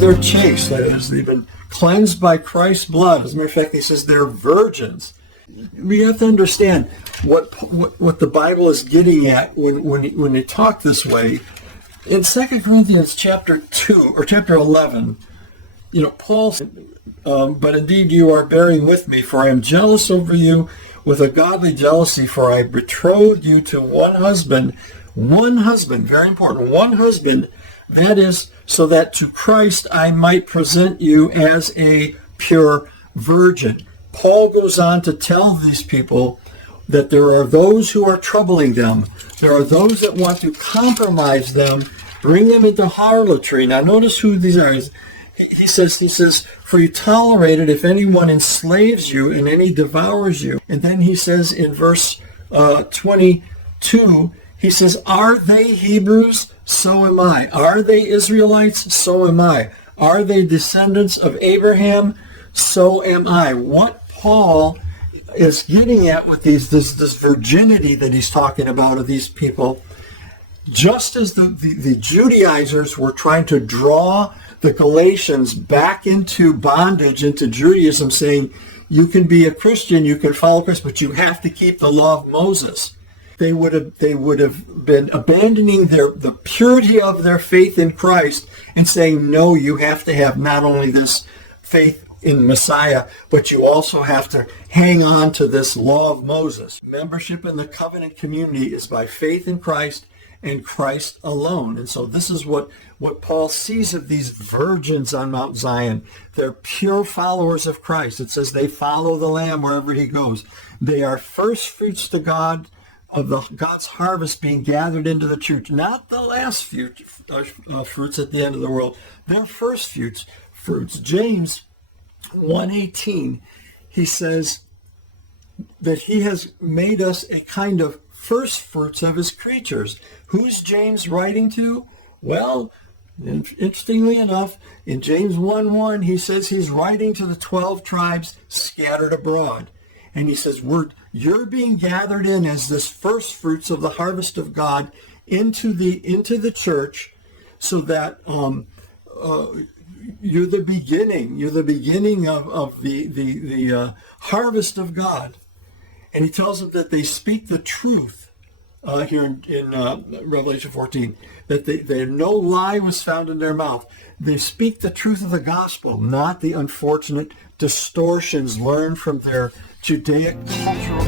they're chaste. That is, they've been cleansed by Christ's blood. As a matter of fact, he says they're virgins. We have to understand what the Bible is getting at when they talk this way. In 2 Corinthians chapter 2 or chapter 11, Paul said, but indeed you are bearing with me, for I am jealous over you with a godly jealousy, for I betrothed you to one husband, very important, one husband, that is, so that to Christ I might present you as a pure virgin. Paul goes on to tell these people that there are those who are troubling them. There are those that want to compromise them, bring them into harlotry. Now notice who these are. He says, for you tolerate it if anyone enslaves you and any devours you. And then he says in verse 22, he says, are they Hebrews? So am I. Are they Israelites? So am I. Are they descendants of Abraham? So am I. What Paul is getting at with this virginity that he's talking about of these people, just as the Judaizers were trying to draw the Galatians back into bondage, into Judaism, saying, you can be a Christian, you can follow Christ, but you have to keep the law of Moses. They would have been abandoning the purity of their faith in Christ and saying, no, you have to have not only this faith in Messiah, but you also have to hang on to this law of Moses. Membership in the covenant community is by faith in Christ and Christ alone. And so this is what Paul sees of these virgins on Mount Zion. They're pure followers of Christ. It says they follow the Lamb wherever he goes. They are first fruits to God of God's harvest being gathered into the church, not the last fruits at the end of the world. They're first fruits. James 1:18, he says that he has made us a kind of first fruits of his creatures. Who's James writing to? Well, interestingly enough, in James 1:1, he says he's writing to the 12 tribes scattered abroad. And he says, you're being gathered in as this first fruits of the harvest of God into the church, so that you're the beginning. You're the beginning of the harvest of God. And he tells them that they speak the truth here in Revelation 14, that no lie was found in their mouth. They speak the truth of the gospel, not the unfortunate distortions learned from their Judaic cultural